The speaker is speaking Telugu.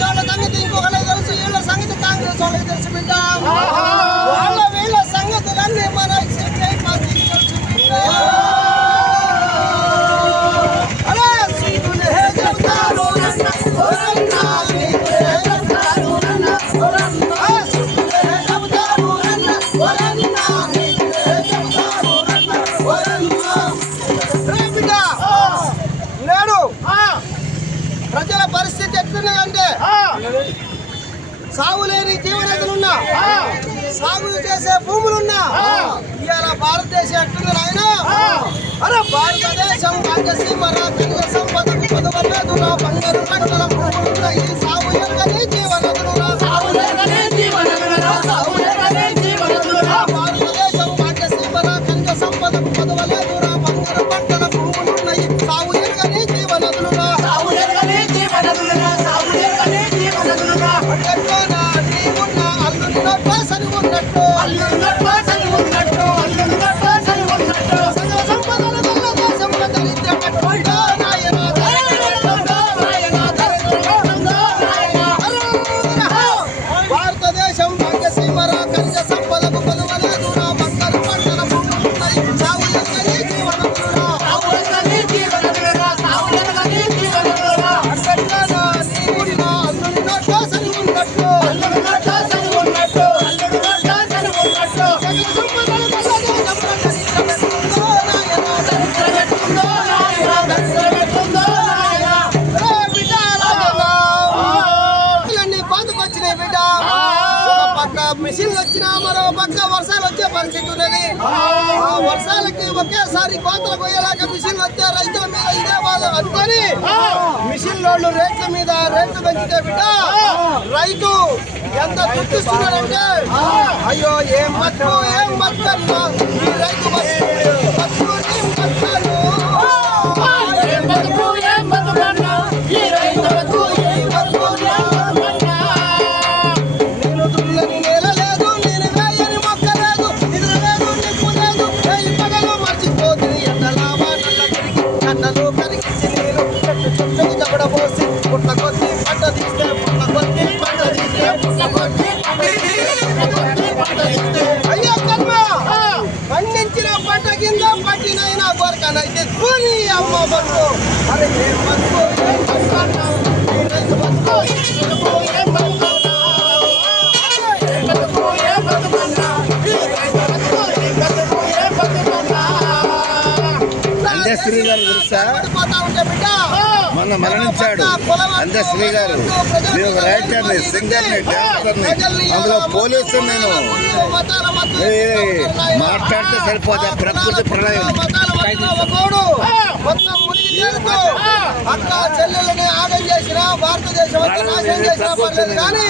సంగతి ఇంకొకళ్ళకి తెలుసు, వీళ్ళ సంగతి కాంగ్రెస్ వాళ్ళకి తెలుసు బిడ్డ. వాళ్ళ వీళ్ళ సంగతులన్నీ మన ప్రజల పరిస్థితి ఎట్లున్నాయంటే సాగులేని జీవనదులున్నా, సాగు చేసే భూములున్నా ఇవాళ భారతదేశం ఎట్లుంది నాయన. అరే భారతదేశం భాగ్యసీమ తెలుగు సంపదకు పొదవలేదురా, బంగారు పంటల భూములున్న ఈ సాగు ఎక్కని జీవనదులురా, భారతదేశం భాగ్యసీమ తెలుగు సంపదకు పొదవలేదురా, బంగారు పంటల భూములున్న ఈ సాగు ఎక్కని జీవనదులురా. భారతదేశం భాగ్యసీమర ఖనిజ సంపదకు కొదవలేదురా, బంగారు పంటల భూములున్నాయి, సాగు ఎక్కని జీవనదులురా. మిషన్లు వచ్చినా మరో పక్క వర్షాలు వచ్చే పరిస్థితి ఉన్నది. ఆ వర్షాలకి ఒకేసారి కోతలు పోయేలాగా మిషన్లు వచ్చే రైతుల మీద ఇదే వాళ్ళు అనుకొని మిషన్లోళ్ళు రేట్ల మీద రేట్లు పెంచితే బిడ్డ రైతు ఎంత గుర్తిస్తున్నాడంటే అయ్యో ఏం మత్తు ఈ రైతు పండించిన పంట కింద పట్టినైనా కొరకనైతే కూలి అమ్మ బతుకు. అరే ఏం బతుకు, అందశ్రీ గారు తెలుసా, మొన్న మరణించాడు అందశ్రీ గారు. నేను ఒక రైటర్ని, సింగర్ని, డాక్టర్ని, అందులో పోలీసు. నేను మాట్లాడితే సరిపోతా. ప్రకృతి ప్రళయం అక్క చెల్లెలని ఆగం చేసిన భారతదేశం నాశనం చేసినా పర్లేదు కానీ